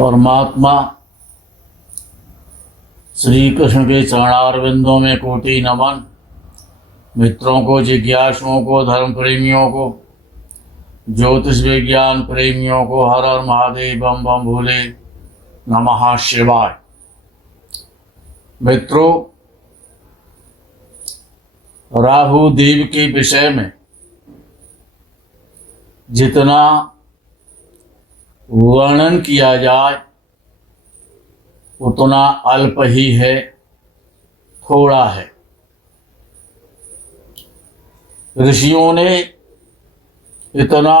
परमात्मा श्री कृष्ण के चरणारविंदों में कोटि नमन। मित्रों को, जिज्ञासुओं को, धर्म प्रेमियों को, ज्योतिष विज्ञान प्रेमियों को हर हर महादेव बम बम भोले नमः शिवाय। मित्रों, राहु देव के विषय में जितना वर्णन किया जाए उतना अल्प ही है, थोड़ा है। ऋषियों ने इतना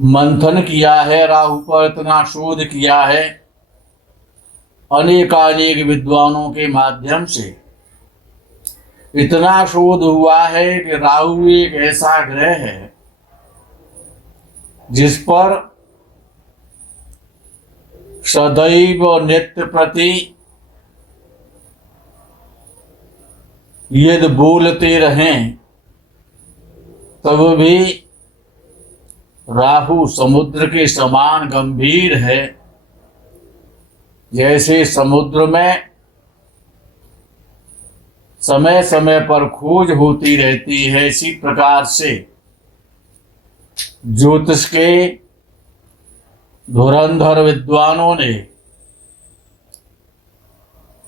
मंथन किया है, राहु पर इतना शोध किया है, अनेकानेक विद्वानों के माध्यम से इतना शोध हुआ है कि राहु एक ऐसा ग्रह है जिस पर सदैव नित्य प्रति यदि बोलते रहें तब भी राहु समुद्र के समान गंभीर है। जैसे समुद्र में समय समय पर खोज होती रहती है, इसी प्रकार से ज्योतिष के धुरंधर विद्वानों ने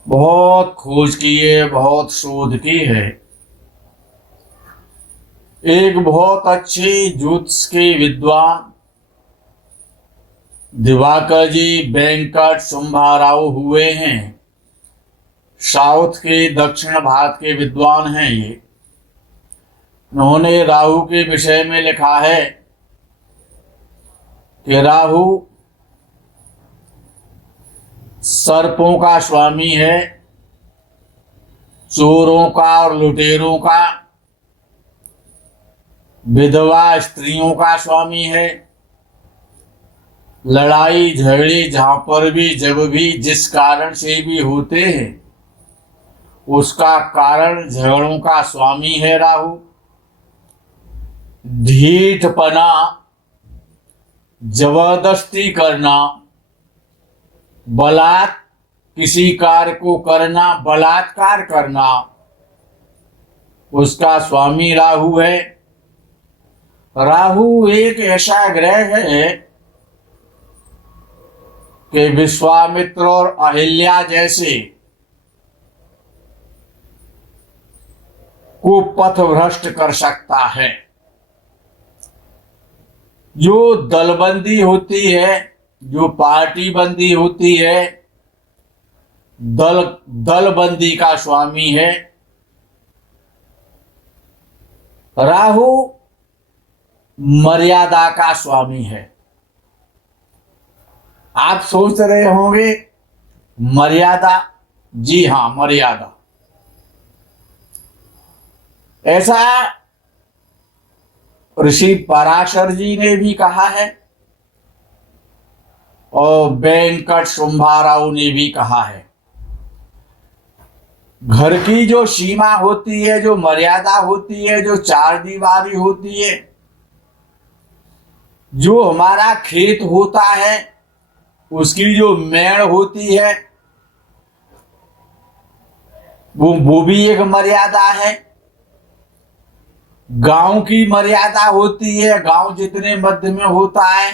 बहुत खोज की है, बहुत शोध की है। एक बहुत अच्छे ज्योतिष के विद्वान दिवाकर जी वेंकट शुंभाराव हुए हैं। साउथ के दक्षिण भारत के विद्वान हैं ये। उन्होंने राहु के विषय में लिखा है कि राहु सर्पों का स्वामी है, चोरों का और लुटेरों का, विधवा स्त्रियों का स्वामी है। लड़ाई झगड़े जहां पर भी, जब भी, जिस कारण से भी होते हैं उसका कारण झगड़ों का स्वामी है राहु। ढीठपना, जबरदस्ती करना, किसी कार्य को करना, बलात्कार करना, उसका स्वामी राहु है। राहु एक ऐसा ग्रह है कि विश्वामित्र और अहिल्या जैसे को पथ भ्रष्ट कर सकता है। जो दलबंदी होती है, जो पार्टी बंदी होती है, दलबंदी का स्वामी है राहु। मर्यादा का स्वामी है। आप सोच रहे होंगे मर्यादा, जी हां, मर्यादा। ऐसा ऋषि पराशर जी ने भी कहा है और वेंकट शुंभाराव ने भी कहा है। घर की जो सीमा होती है, जो मर्यादा होती है, जो चार दीवारी होती है, जो हमारा खेत होता है उसकी जो मेड़ होती है वो भी एक मर्यादा है। गांव की मर्यादा होती है, गांव जितने मध्य में होता है।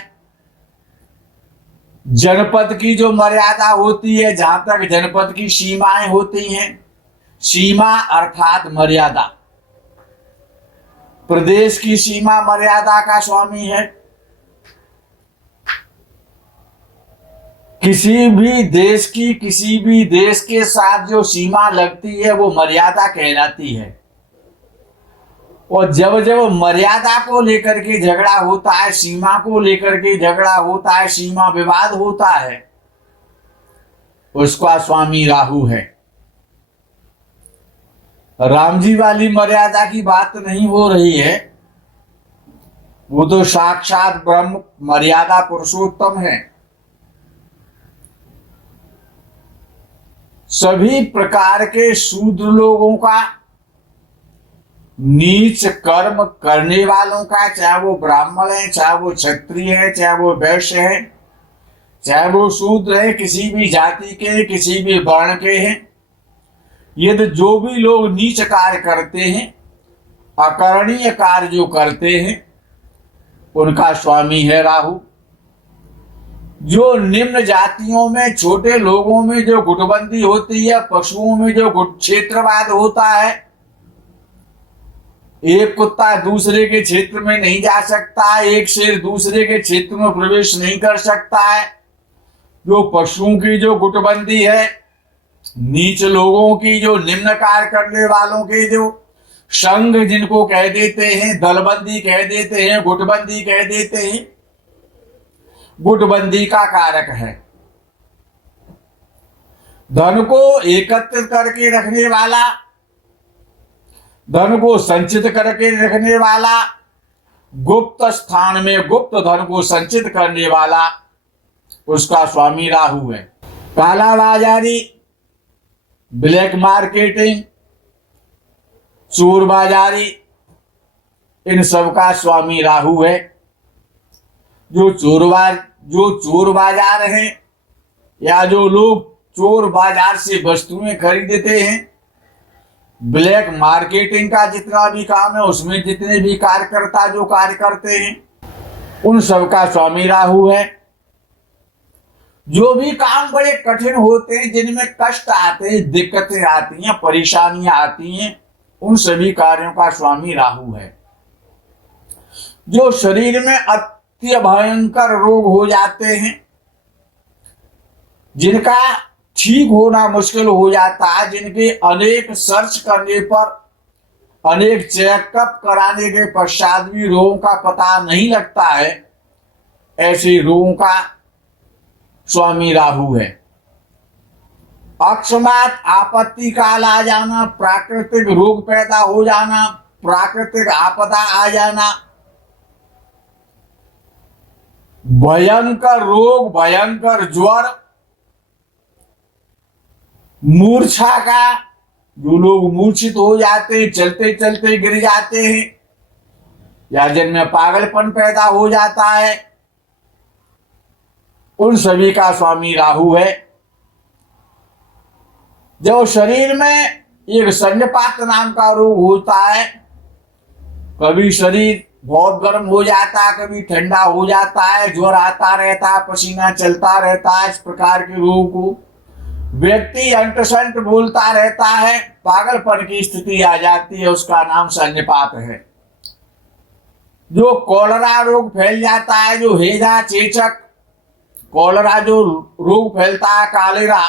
जनपद की जो मर्यादा होती है, जहां तक जनपद की सीमाएं होती हैं, सीमा अर्थात मर्यादा। प्रदेश की सीमा मर्यादा का स्वामी है। किसी भी देश के साथ जो सीमा लगती है वो मर्यादा कहलाती है। और जब जब मर्यादा को लेकर के झगड़ा होता है, सीमा को लेकर के झगड़ा होता है, सीमा विवाद होता है, उसका स्वामी राहु है। राम जी वाली मर्यादा की बात नहीं हो रही है, वो तो साक्षात ब्रह्म मर्यादा पुरुषोत्तम है। सभी प्रकार के शूद्र लोगों का नीच कर्म करने वालों का, चाहे वो ब्राह्मण है, चाहे वो क्षत्रिय है, चाहे वो वैश्य है, चाहे वो शूद्र है, किसी भी जाति के, किसी भी वर्ण के हैं, यदि जो भी लोग नीच कार्य करते हैं, अकरणीय कार्य जो करते हैं, उनका स्वामी है राहु। जो निम्न जातियों में, छोटे लोगों में जो गुटबंदी होती है, पशुओं में जो गुट क्षेत्रवाद होता है, एक कुत्ता दूसरे के क्षेत्र में नहीं जा सकता, एक शेर दूसरे के क्षेत्र में प्रवेश नहीं कर सकता है, जो पशुओं की जो गुटबंदी है, नीच लोगों की, जो निम्न कार्य करने वालों के जो संघ जिनको कह देते हैं, दलबंदी कह देते हैं, गुटबंदी कह देते हैं, गुटबंदी का कारक है। धन को एकत्रित करके रखने वाला, धन को संचित करके रखने वाला, गुप्त स्थान में गुप्त धन को संचित करने वाला, उसका स्वामी राहु है। कालाबाजारी, ब्लैक मार्केटिंग, चोरबाजारी, इन सब का स्वामी राहु है। जो चोर बाजार हैं, या जो लोग चोर बाजार से वस्तुएं खरीदते हैं, ब्लैक मार्केटिंग का जितना भी काम है, उसमें जितने भी कार्यकर्ता जो कार्य करते हैं, उन सब का स्वामी राहु है। जो भी काम बड़े कठिन होते हैं, जिनमें कष्ट आते हैं, दिक्कतें आती हैं, परेशानियां आती हैं, उन सभी कार्यों का स्वामी राहु है। जो शरीर में अति भयंकर रोग हो जाते हैं, जिनका ठीक होना मुश्किल हो जाता है, जिनके अनेक सर्च करने पर, अनेक चेकअप कराने के पश्चात भी रोगों का पता नहीं लगता है, ऐसे रोगों का स्वामी राहु है। अकस्मात आपत्ति काल आ जाना, प्राकृतिक रोग पैदा हो जाना, प्राकृतिक आपदा आ जाना, भयंकर रोग, भयंकर ज्वर, मूर्छा का, जो लोग मूर्छित हो जाते हैं, चलते चलते गिर जाते हैं, या जिनमें पागलपन पैदा हो जाता है, उन सभी का स्वामी राहु है। जब शरीर में एक संधिपात नाम का रोग होता है, कभी शरीर बहुत गर्म हो जाता है, कभी ठंडा हो जाता है, ज्वर आता रहता है, पसीना चलता रहता है, इस प्रकार के रोग को व्यक्ति अंटसंट बोलता रहता है, पागलपन की स्थिति आ जाती है, उसका नाम संधिपात है। जो कॉलरा रोग फैल जाता है, जो हैजा, चेचक, कॉलरा जो रोग फैलता है, कालेरा,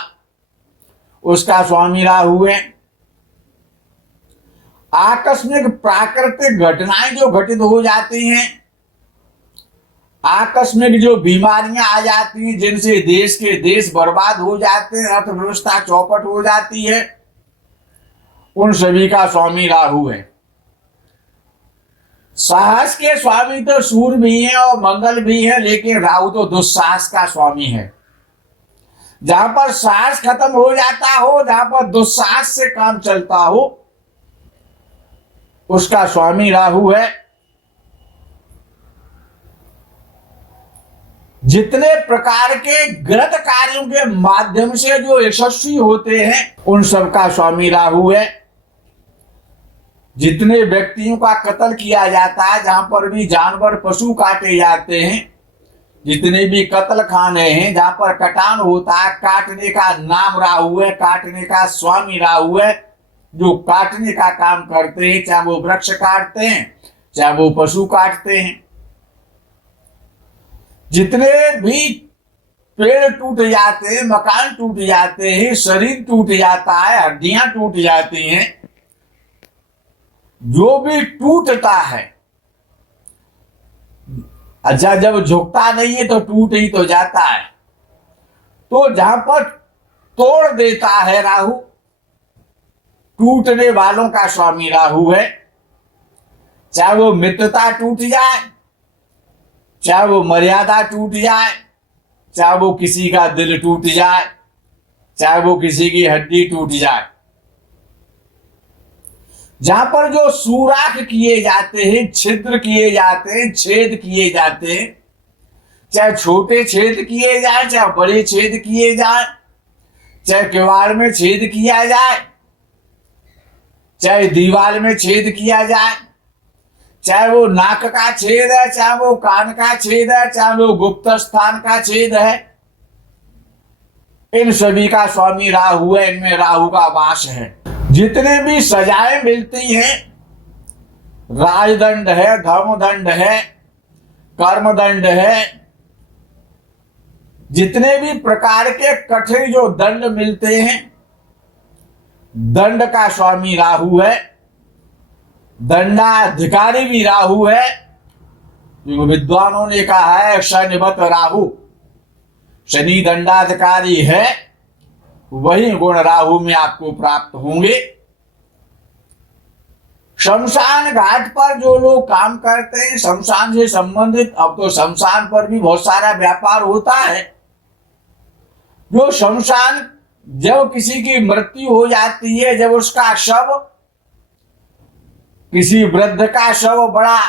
उसका स्वामी राहु है। आकस्मिक प्राकृतिक घटनाएं जो घटित हो जाती हैं, आकस्मिक जो बीमारियां आ जाती हैं, जिनसे देश के देश बर्बाद हो जाते हैं, अर्थव्यवस्था चौपट हो जाती है, उन सभी का स्वामी राहु है। साहस के स्वामी तो सूर्य भी हैं और मंगल भी है, लेकिन राहु तो दुस्साहस का स्वामी है। जहां पर साहस खत्म हो जाता हो, जहां पर दुस्साहस से काम चलता हो, उसका स्वामी राहु है। जितने प्रकार के गलत कार्यों के माध्यम से जो यशस्वी होते हैं, उन सब का स्वामी राहु है। जितने व्यक्तियों का कत्ल किया जाता है, जहां पर भी जानवर पशु काटे जाते हैं, जितने भी कत्ल खाने हैं, जहां पर कटान होता है, काटने का नाम राहु है, काटने का स्वामी राहु है। जो काटने का काम करते हैं, चाहे वो वृक्ष काटते हैं, चाहे वो पशु काटते हैं, जितने भी पेड़ टूट जाते हैं, मकान टूट जाते हैं, शरीर टूट जाता है, हड्डियां टूट जाती हैं, जो भी टूटता है, अच्छा जब झुकता नहीं है तो टूट ही तो जाता है। तो जहां पर तोड़ देता है राहु, टूटने वालों का स्वामी राहु है। चाहे वो मित्रता टूट जाए, चाहे वो मर्यादा टूट जाए, चाहे वो किसी का दिल टूट जाए, चाहे वो किसी की हड्डी टूट जाए, जहां पर जो सुराख किए जाते हैं, छिद्र किए जाते हैं, छेद किए जाते हैं, चाहे छोटे छेद किए जाए, चाहे बड़े छेद किए जाए, चाहे किवाड़ में छेद किया जाए, चाहे दीवार में छेद किया जाए, चाहे वो नाक का छेद है, चाहे वो कान का छेद है, चाहे वो गुप्त स्थान का छेद है, इन सभी का स्वामी राहु है, इनमें राहु का वास है। जितने भी सजाएं मिलती हैं, राजदंड है, धर्मदंड है, कर्मदंड है, जितने भी प्रकार के कठिन जो दंड मिलते हैं, दंड का स्वामी राहु है, दंडाधिकारी भी राहु है। विद्वानों ने कहा है शनिवत राहु, शनि दंडाधिकारी है, वही गुण राहु में आपको प्राप्त होंगे। शमशान घाट पर जो लोग काम करते हैं शमशान से संबंधित, अब तो शमशान पर भी बहुत सारा व्यापार होता है। जो शमशान, जब किसी की मृत्यु हो जाती है, जब उसका शव, किसी वृद्ध का शव बड़ा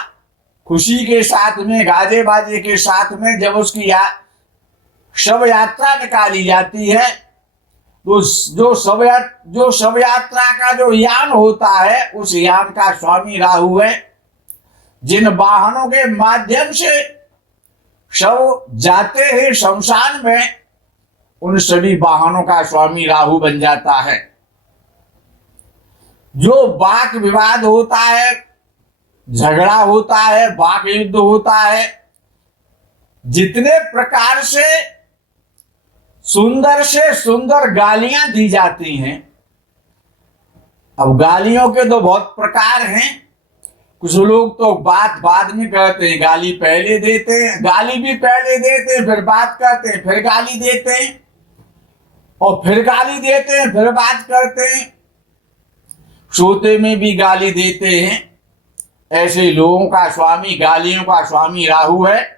खुशी के साथ में, गाजे बाजे के साथ में जब उसकी शव यात्रा निकाली जाती है, तो जो शव यात्रा का जो यान होता है, उस यान का स्वामी राहु है। जिन वाहनों के माध्यम से शव जाते हैं शमशान में, उन सभी वाहनों का स्वामी राहु बन जाता है। जो वाक विवाद होता है, झगड़ा होता है, वाक युद्ध होता है, जितने प्रकार से सुंदर गालियां दी जाती हैं। अब गालियों के तो बहुत प्रकार हैं। कुछ लोग तो बात बाद में कहते हैं, गाली पहले देते हैं, गाली भी पहले देते हैं, फिर बात करते हैं, फिर गाली देते हैं, और फिर गाली देते हैं, फिर बात करते हैं, सोते में भी गाली देते हैं। ऐसे लोगों का स्वामी, गालियों का स्वामी राहु है।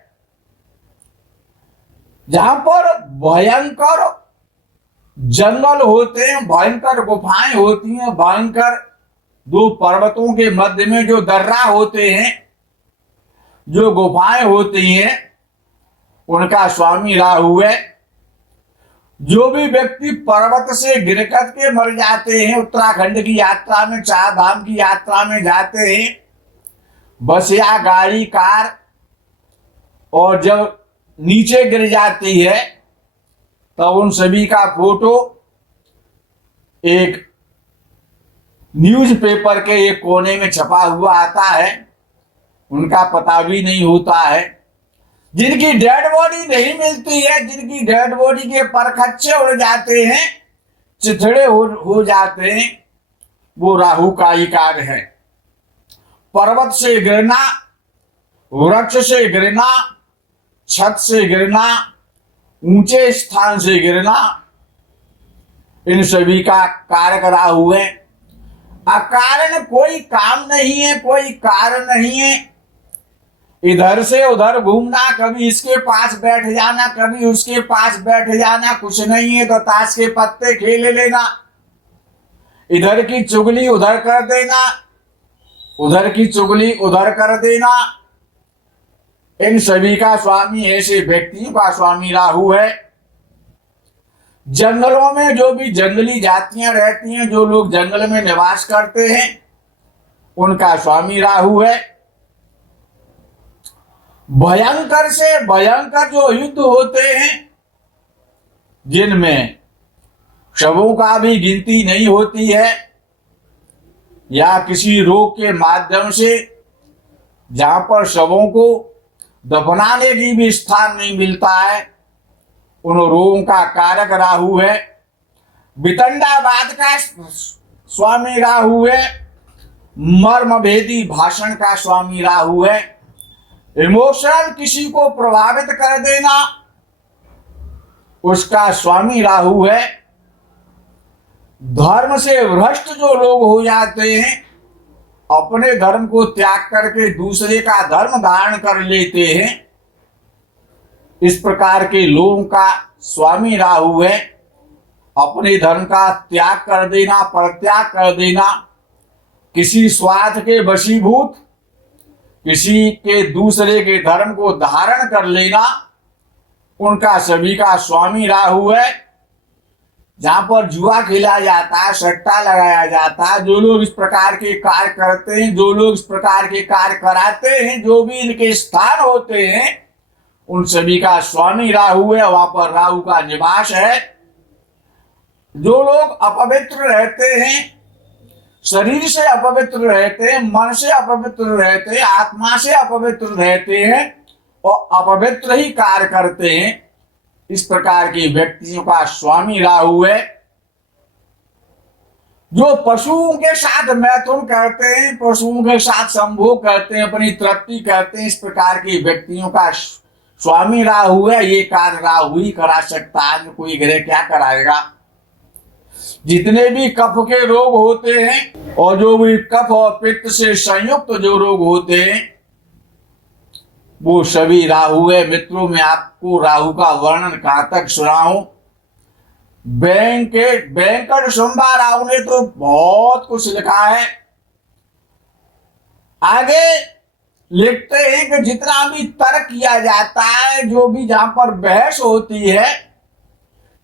जहां पर भयंकर जंगल होते हैं, भयंकर गुफाएं होती हैं, भयंकर दो पर्वतों के मध्य में जो दर्रा होते हैं, जो गुफाएं होती हैं, उनका स्वामी राहु है। जो भी व्यक्ति पर्वत से गिरकर के मर जाते हैं, उत्तराखंड की यात्रा में, चार धाम की यात्रा में जाते हैं, बस या गाड़ी, कार, और जब नीचे गिर जाती है, तब उन सभी का फोटो एक न्यूज़पेपर के एक कोने में छपा हुआ आता है। उनका पता भी नहीं होता है। जिनकी डेड बॉडी नहीं मिलती है, जिनकी डेड बॉडी के परखच्चे उड़ जाते हैं, चिथड़े हो जाते हैं, वो राहु का ही कार्य है। पर्वत से गिरना, वृक्ष से गिरना, छत से गिरना, ऊंचे स्थान से गिरना, इन सभी का कारक राहु है। अकारण कोई काम नहीं है, कोई कारण नहीं है। इधर से उधर घूमना, कभी इसके पास बैठ जाना, कभी उसके पास बैठ जाना, कुछ नहीं है तो ताश के पत्ते खेल लेना, इधर की चुगली उधर कर देना, उधर की चुगली उधर कर देना। इन सभी का स्वामी, ऐसे व्यक्तियों का स्वामी राहु है। जंगलों में जो भी जंगली जातियां रहती हैं, जो लोग जंगल में निवास करते हैं, उनका स्वामी राहु है। भयंकर से भयंकर जो युद्ध होते हैं, जिनमें शवों का भी गिनती नहीं होती है, या किसी रोग के माध्यम से जहां पर शवों को दफनाने की भी स्थान नहीं मिलता है, उन रोगों का कारक राहु है। वितंडावाद का स्वामी राहु है। मर्मभेदी भाषण का स्वामी राहु है। इमोशनल किसी को प्रभावित कर देना, उसका स्वामी राहु है। धर्म से भ्रष्ट जो लोग हो जाते हैं, अपने धर्म को त्याग करके दूसरे का धर्म धारण कर लेते हैं, इस प्रकार के लोगों का स्वामी राहु है। अपने धर्म का त्याग कर देना, परित्याग कर देना, किसी स्वार्थ के वशीभूत, किसी के दूसरे के धर्म को धारण कर लेना, उनका सभी का स्वामी राहु है। जहां पर जुआ खेला जाता है, सट्टा लगाया जाता है, जो लोग इस प्रकार के कार्य करते हैं, जो लोग इस प्रकार के कार्य कराते हैं, जो भी इनके स्थान होते हैं, उन सभी का स्वामी राहु है। वहां पर राहु का निवास है। जो लोग अपवित्र रहते हैं, शरीर से अपवित्र रहते हैं, मन से अपवित्र रहते हैं, आत्मा से अपवित्र रहते हैं और अपवित्र ही कार्य करते हैं, इस प्रकार के व्यक्तियों का स्वामी राहु है। जो पशुओं के साथ मैथुन करते हैं, पशुओं के साथ संभोग करते हैं, अपनी तृप्ति करते हैं, इस प्रकार के व्यक्तियों का स्वामी राहु है। ये कार्य राहु ही करा सकता है, कोई ग्रह क्या कराएगा। जितने भी कफ के रोग होते हैं और जो भी कफ और पित्त से संयुक्त जो रोग होते हैं, वो सभी राहु है। मित्रों, मैं आपको राहु का वर्णन कहां तक सुनाऊं। वेंकट सुंबा राहु ने तो बहुत कुछ लिखा है। आगे लिखते हैं कि जितना भी तर्क किया जाता है, जो भी जहां पर बहस होती है,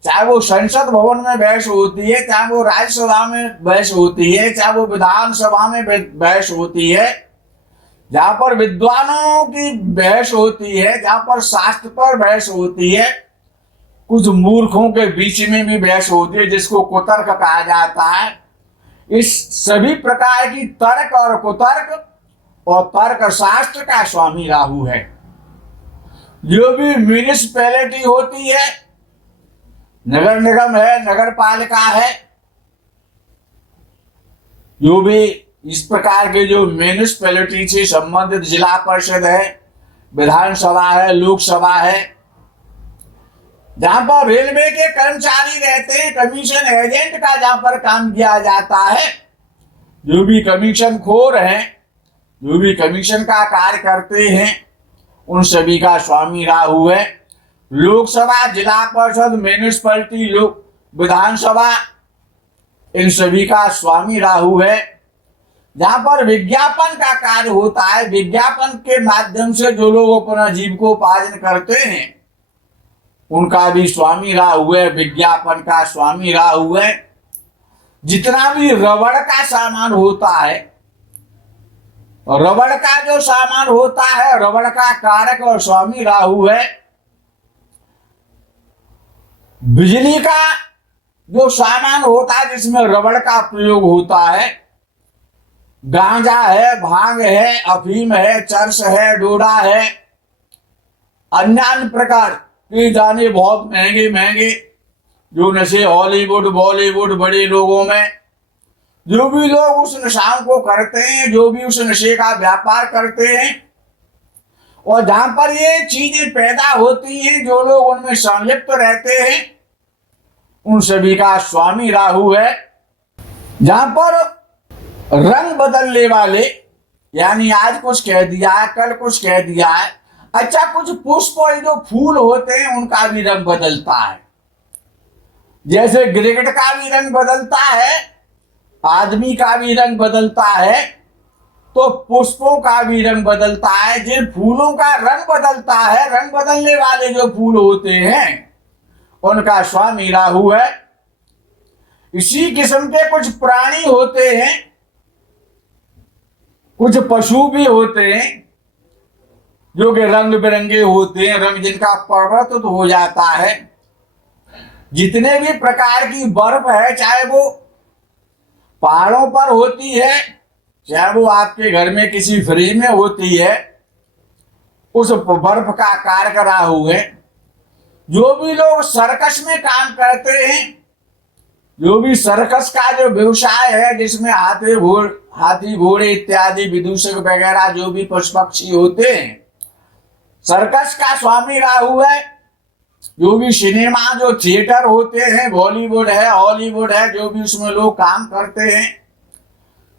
चाहे वो संसद भवन में बहस होती है, चाहे वो राज्यसभा में बहस होती है, चाहे वो विधानसभा में बहस होती है, जहां पर विद्वानों की बहस होती है, जहां पर शास्त्र पर बहस होती है, कुछ मूर्खों के बीच में भी बहस होती है, जिसको कुतर्क कहा जाता है। इस सभी प्रकार की तर्क और कुतर्क और तर्क शास्त्र का स्वामी राहु है। जो भी म्यूनिसिपैलिटी होती है, नगर निगम है, नगर पालिका है, जो भी इस प्रकार के जो म्यूनिसिपैलिटी से संबंधित जिला परिषद है, विधानसभा है, लोकसभा है, जहां पर रेलवे के कर्मचारी रहते हैं, कमीशन एजेंट का जहां पर काम किया जाता है, जो भी कमीशन खोर हैं, जो भी कमीशन का कार्य करते हैं, उन सभी का स्वामी राहु है। लोकसभा, जिला परिषद, म्यूनिसिपैलिटी, लोक विधानसभा, इन सभी का स्वामी राहु है। जहां पर विज्ञापन का कार्य होता है, विज्ञापन के माध्यम से जो लोग अपना जीविकोपार्जन करते हैं, उनका भी स्वामी राहु है। विज्ञापन का स्वामी राहु है। जितना भी रबड़ का सामान होता है, रबड़ का जो सामान होता है, रबड़ का कारक और स्वामी राहु है। बिजली का जो सामान होता है, जिसमें रबड़ का प्रयोग होता है, गांजा है, भांग है, अफीम है, चरस है, डोडा है, अन्य प्रकार के जाने बहुत महंगे महंगे जो नशे, हॉलीवुड बॉलीवुड बड़े लोगों में जो भी लोग उस नशाओं को करते हैं, जो भी उस नशे का व्यापार करते हैं, और जहां पर ये चीजें पैदा होती हैं, जो लोग उनमें संलिप्त रहते हैं, उन सभी का स्वामी राहु है। जहां पर रंग बदलने वाले, यानी आज कुछ कह दिया है, कल कुछ कह दिया है। अच्छा, कुछ पुष्प और जो फूल होते हैं, उनका भी रंग बदलता है। जैसे गिरगिट का भी रंग बदलता है, आदमी का भी रंग बदलता है, तो पुष्पों का भी रंग बदलता है। जिन फूलों का रंग बदलता है, रंग बदलने वाले जो फूल होते हैं, उनका स्वामी राहु है। इसी किस्म के कुछ प्राणी होते हैं, कुछ पशु भी होते हैं, जो कि रंग बिरंगे होते हैं, रंग जिनका परिवर्तित हो जाता है। जितने भी प्रकार की बर्फ है, चाहे वो पहाड़ों पर होती है, चाहे वो आपके घर में किसी फ्रिज में होती है, उस बर्फ का कारक राहु है। जो भी लोग सर्कस में काम करते हैं, जो भी सर्कस का जो व्यवसाय है, जिसमें हाथी घोड़े इत्यादि विदूषक वगैरह जो भी पशु पक्षी होते हैं, सर्कस का स्वामी राहु है। जो भी सिनेमा, जो थिएटर होते हैं, बॉलीवुड है, हॉलीवुड है, जो भी उसमें लोग काम करते हैं,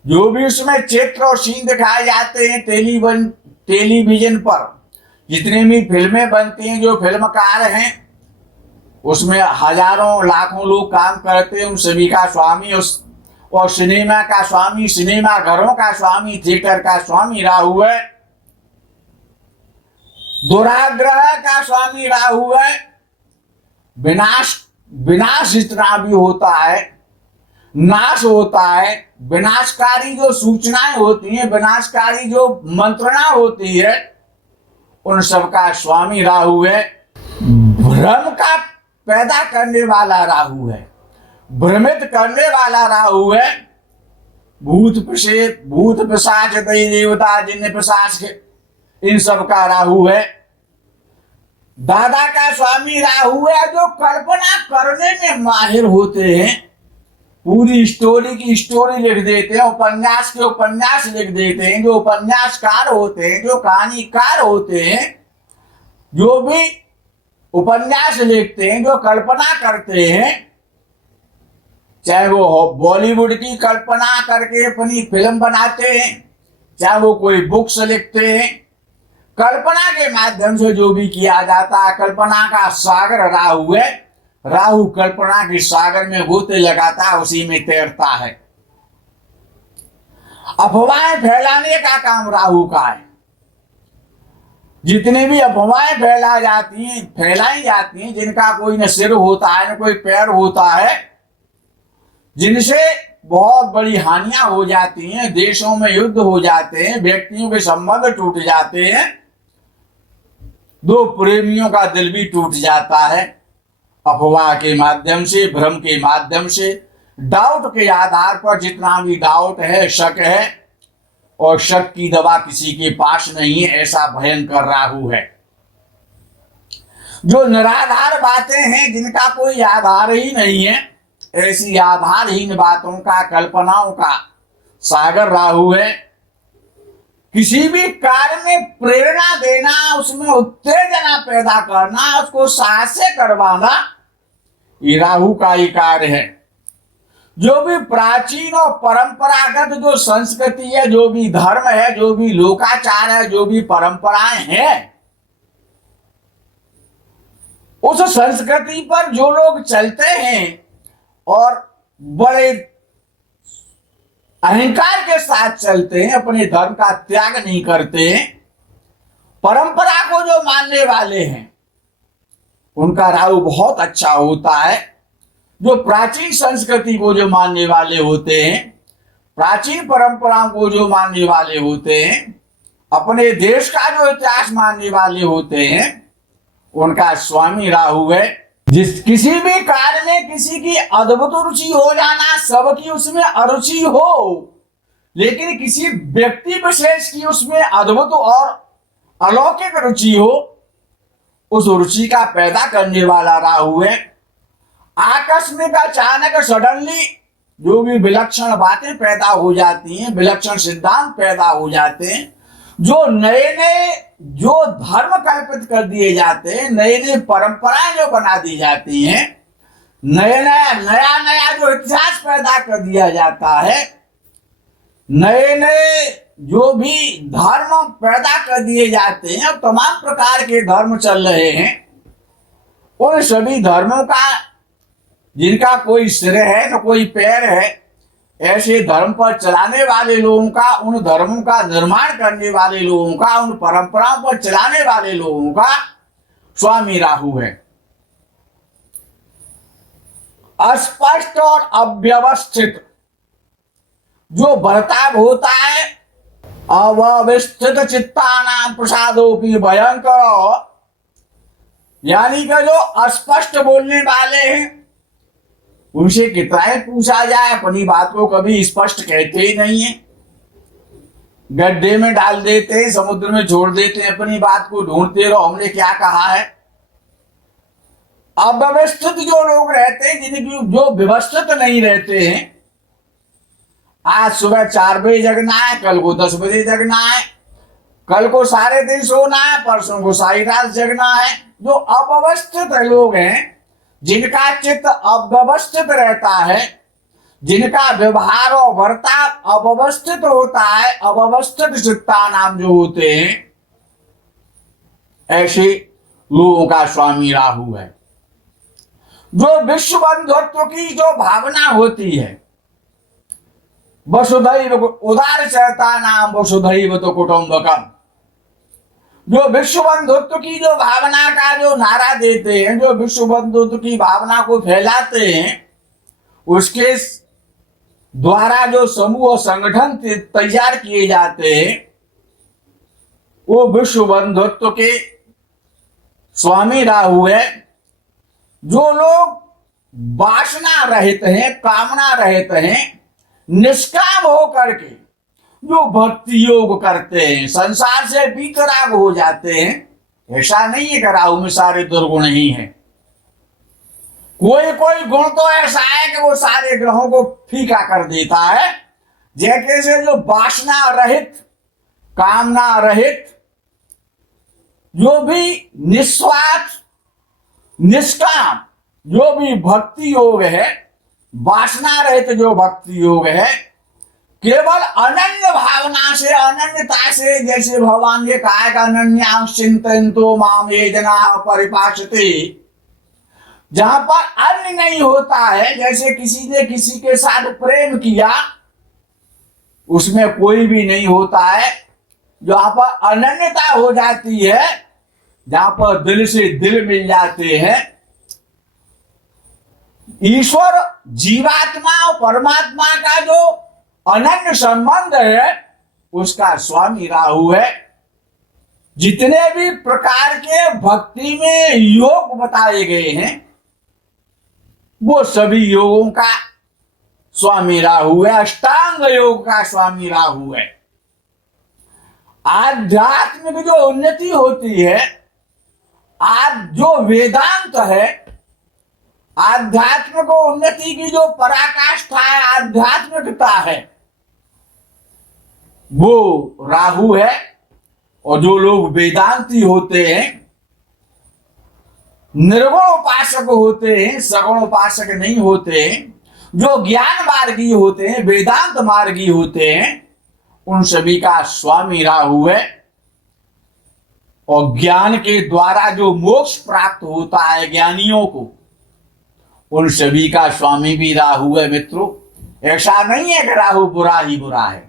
जो भी उसमें चित्र और सीन दिखाए जाते हैं, टेलीविजन पर जितनी भी फिल्में बनती हैं, जो फिल्मकार हैं, उसमें हजारों लाखों लोग काम करते हैं, उन सभी का स्वामी और सिनेमा का स्वामी, सिनेमा घरों का स्वामी, थिएटर का स्वामी राहु है। दुराग्रह का स्वामी राहु है। विनाश विनाश जितना भी होता है, नाश होता है, विनाशकारी जो सूचनाएं होती हैं, विनाशकारी जो मंत्रणा होती है, उन सबका स्वामी राहु है। भ्रम का पैदा करने वाला राहु है, भ्रमित करने वाला राहु है। भूत प्रेत, भूत पिशाच, दैवी देवता, जिन्न पिशाच, इन सब का राहु है। दादा का स्वामी राहु है, जो कल्पना करने में माहिर होते हैं। पूरी स्टोरी की स्टोरी लिख देते हैं, उपन्यास के उपन्यास लिख देते हैं। जो उपन्यासकार होते हैं, जो कहानीकार होते हैं, जो भी उपन्यास लिखते हैं, जो कल्पना करते हैं, चाहे वो बॉलीवुड की कल्पना करके अपनी फिल्म बनाते हैं, चाहे वो कोई बुक्स लिखते हैं, कल्पना के माध्यम से जो भी किया जाता है, कल्पना का सागर राहु है। राहु कल्पना के सागर में गोते लगाता है, उसी में तैरता है। अफवाहें फैलाने का काम राहु का है। जितनी भी अफवाहें फैलाई जाती हैं, जिनका कोई न सिर होता है, न कोई पैर होता है, जिनसे बहुत बड़ी हानियां हो जाती हैं, देशों में युद्ध हो जाते हैं, व्यक्तियों के संबंध टूट जाते हैं, दो प्रेमियों का दिल भी टूट जाता है। अफवाह के माध्यम से, भ्रम के माध्यम से, डाउट के आधार पर, जितना भी डाउट है, शक है, और शक की दवा किसी के पास नहीं है, ऐसा भयंकर राहु है। जो निराधार बातें हैं, जिनका कोई आधार ही नहीं है, ऐसी आधारहीन बातों का, कल्पनाओं का सागर राहु है। किसी भी कार्य में प्रेरणा देना, उसमें उत्तेजना पैदा करना, उसको साहस से करवाना, ये राहु का ही कार्य है। जो भी प्राचीन और परंपरागत जो संस्कृति है, जो भी धर्म है, जो भी लोकाचार है, जो भी परंपराएं हैं, उस संस्कृति पर जो लोग चलते हैं और बड़े अहंकार के साथ चलते हैं, अपने धर्म का त्याग नहीं करते हैं, परंपरा को जो मानने वाले हैं, उनका राहु बहुत अच्छा होता है। जो प्राचीन संस्कृति को जो मानने वाले होते हैं, प्राचीन परंपराओं को जो मानने वाले होते हैं, अपने देश का जो इतिहास मानने वाले होते हैं, उनका स्वामी राहु है। जिस किसी भी कार्य में किसी की अद्भुत रुचि हो जाना, सबकी उसमें अरुचि हो, लेकिन किसी व्यक्ति विशेष की उसमें अद्भुत और अलौकिक रुचि हो, उस रुचि का पैदा करने वाला राहु है। आकस्मिक, अचानक, सडनली जो भी विलक्षण बातें पैदा हो जाती हैं, विलक्षण सिद्धांत पैदा हो जाते हैं, जो नए नए जो धर्म कल्पित कर दिए जाते हैं, नए नए परंपराएं जो बना दी जाती हैं, नया नया जो इतिहास पैदा कर दिया जाता है, नए नए जो भी धर्म पैदा कर दिए जाते हैं, तमाम प्रकार के धर्म चल रहे हैं, उन सभी धर्मों का, जिनका कोई सिर है न कोई पैर है, ऐसे धर्म पर चलाने वाले लोगों का, उन धर्मों का निर्माण करने वाले लोगों का, उन परंपराओं पर चलाने वाले लोगों का स्वामी राहु है। अस्पष्ट और अव्यवस्थित जो बर्ताव होता है, अव्यवस्थित चित्तानां प्रसादोपि भयंकर, यानी कि जो अस्पष्ट बोलने वाले हैं, उनसे कितना ही पूछा जाए, अपनी बात को कभी स्पष्ट कहते ही नहीं है, गड्ढे में डाल देते हैं, समुद्र में छोड़ देते हैं, अपनी बात को ढूंढते रहो हमने क्या कहा है। अव्यवस्थित जो लोग रहते हैं, जिनकी जो व्यवस्थित नहीं रहते हैं, आज सुबह 4 बजे जगना है, कल को 10 बजे जगना है, कल को सारे दिन सोना है, परसों को सारी रात जगना है। जो अव्यवस्थित लोग हैं, जिनका चित्त अव्यवस्थित रहता है, जिनका व्यवहार और बर्ताव अव्यवस्थित होता है, अव्यवस्थित चित्ता नाम जो होते हैं, ऐसे लोगों का स्वामी राहु है। जो विश्व बंधुत्व की जो भावना होती है, वसुधैव उदार चरता नाम वसुधैव तो कुटुंबकम। जो विश्व बंधुत्व की जो भावना का जो नारा देते हैं, जो विश्व बंधुत्व की भावना को फैलाते हैं, उसके द्वारा जो समूह संगठन तैयार किए जाते हैं, वो विश्व बंधुत्व के स्वामी राहु है। जो लोग वासना रहित हैं, कामना रहित हैं, निष्काम होकर के जो भक्ति योग करते हैं, संसार से बीतराग हो जाते हैं। ऐसा नहीं है कि राहु में सारे दुर्गुण ही हैं। कोई कोई गुण तो ऐसा है कि वो सारे ग्रहों को फीका कर देता है। जैसे जो वासना रहित, कामना रहित, जो भी निस्वार्थ निष्काम जो भी भक्ति योग है, वासना रहित जो भक्ति योग है, केवल अनन्य भावना से, अनन्यता से, जैसे भगवान ने कहा है अनन्या चिंतयन्तो माम ये जनाः परिपासते, जहां पर अन्य नहीं होता है, जैसे किसी ने किसी के साथ प्रेम किया, उसमें कोई भी नहीं होता है। जहां पर अनन्यता हो जाती है, जहां पर दिल से दिल मिल जाते हैं, ईश्वर जीवात्मा और परमात्मा का जो अनन्य संबंध है, उसका स्वामी राहु है। जितने भी प्रकार के भक्ति में योग बताए गए हैं, वो सभी योगों का स्वामी राहु है। अष्टांग योग का स्वामी राहु है। आध्यात्मिक जो उन्नति होती है, आज जो वेदांत है, आध्यात्मिक उन्नति की जो पराकाष्ठा है, आध्यात्मिकता है, वो राहु है। और जो लोग वेदांती होते हैं, निर्गुण उपासक होते हैं, सगुण उपासक नहीं होते हैं, जो ज्ञान मार्गी होते हैं, वेदांत मार्गी होते हैं, उन सभी का स्वामी राहु है। और ज्ञान के द्वारा जो मोक्ष प्राप्त होता है ज्ञानियों को, उन सभी का स्वामी भी राहु है। मित्रों, ऐसा नहीं है कि राहु बुरा ही बुरा है।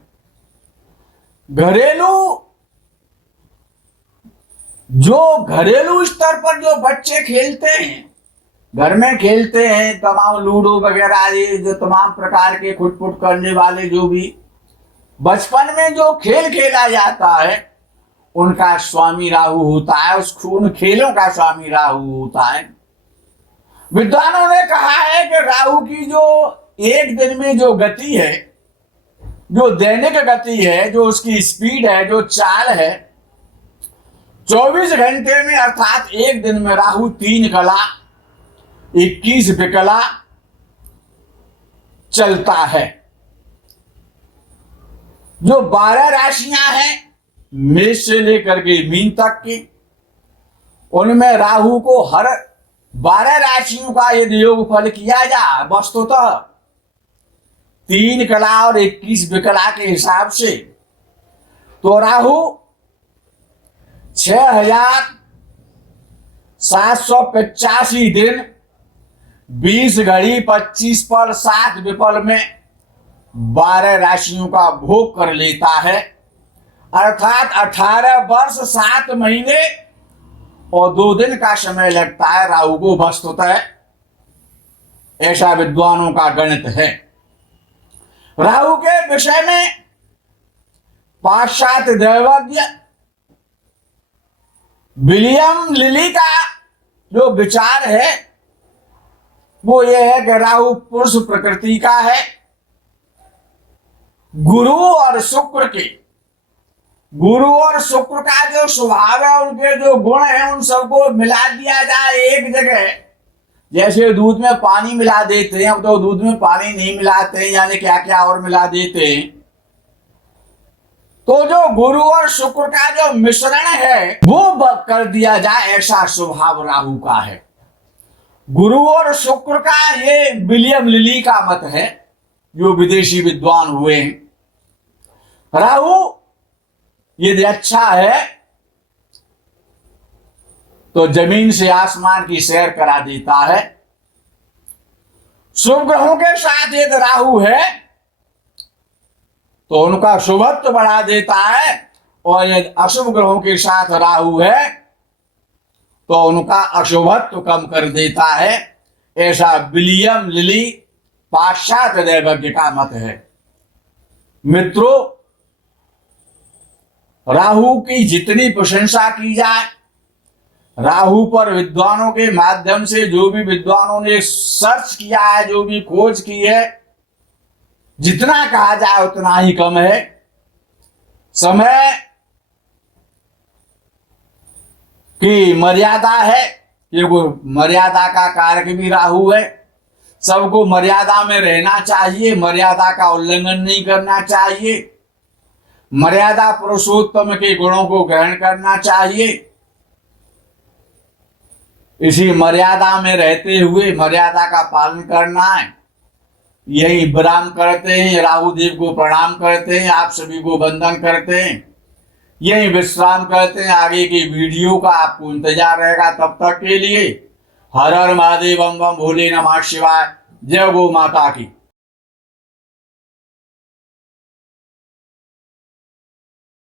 घरेलू स्तर पर जो बच्चे खेलते हैं, घर में खेलते हैं, तमाम लूडो वगैरह, ये जो तमाम प्रकार के खुटपुट करने वाले जो भी बचपन में जो खेल खेला जाता है, उनका स्वामी राहु होता है। उन खेलों का स्वामी राहु होता है। विद्वानों ने कहा है कि राहु की जो एक दिन में जो गति है, जो दैनिक गति है, जो उसकी स्पीड है, जो चाल है, 24 घंटे में अर्थात एक दिन में राहु 3 कला 21 विकला चलता है। जो 12 राशियां हैं, मेष से लेकर के मीन तक की, उनमें राहु को हर 12 राशियों का यदि योग फल किया जाए, वस्तुतः 3 कला और 21 विकला के हिसाब से, तो राहु 6785 दिन 20 घड़ी 25 पल 7 विपल में 12 राशियों का भोग कर लेता है। अर्थात 18 वर्ष 7 महीने और 2 दिन का समय लगता है राहु को वस्तुतः। ऐसा विद्वानों का गणित है। राहु के विषय में पाश्चात्य दैवज्ञ विलियम लिली का जो विचार है, वो ये है कि राहु पुरुष प्रकृति का है। गुरु और शुक्र का जो स्वभाव है, उनके जो गुण हैं, उन सबको मिला दिया जाए एक जगह। जैसे दूध में पानी मिला देते हैं, अब तो दूध में पानी नहीं मिलाते हैं, यानी क्या क्या और मिला देते हैं। तो जो गुरु और शुक्र का जो मिश्रण है, वो कर दिया जाए, ऐसा स्वभाव राहु का है। गुरु और शुक्र का ये विलियम लिली का मत है, जो विदेशी विद्वान हुए हैं। राहु यदि अच्छा है तो जमीन से आसमान की सैर करा देता है। शुभ ग्रहों के साथ यदि राहु है तो उनका शुभत्व बढ़ा देता है, और यदि अशुभ ग्रहों के साथ राहु है तो उनका अशुभत्व कम कर देता है। ऐसा विलियम लिली पाश्चात्य दैवज्ञ का मत है। मित्रों, राहु की जितनी प्रशंसा की जाए, राहु पर विद्वानों के माध्यम से जो भी विद्वानों ने सर्च किया है, जो भी खोज की है, जितना कहा जाए उतना ही कम है। समय की मर्यादा है, ये वो मर्यादा का कारक भी राहु है। सबको मर्यादा में रहना चाहिए, मर्यादा का उल्लंघन नहीं करना चाहिए, मर्यादा पुरुषोत्तम के गुणों को ग्रहण करना चाहिए। इसी मर्यादा में रहते हुए मर्यादा का पालन करना है। यही विराम करते हैं, राहु देव को प्रणाम करते हैं, आप सभी को वंदन करते हैं, यही विश्राम करते हैं। आगे की वीडियो का आपको इंतजार रहेगा। तब तक के लिए हर हर महादेव, बम बम भोले, नमः शिवाय। जय गौ माता की।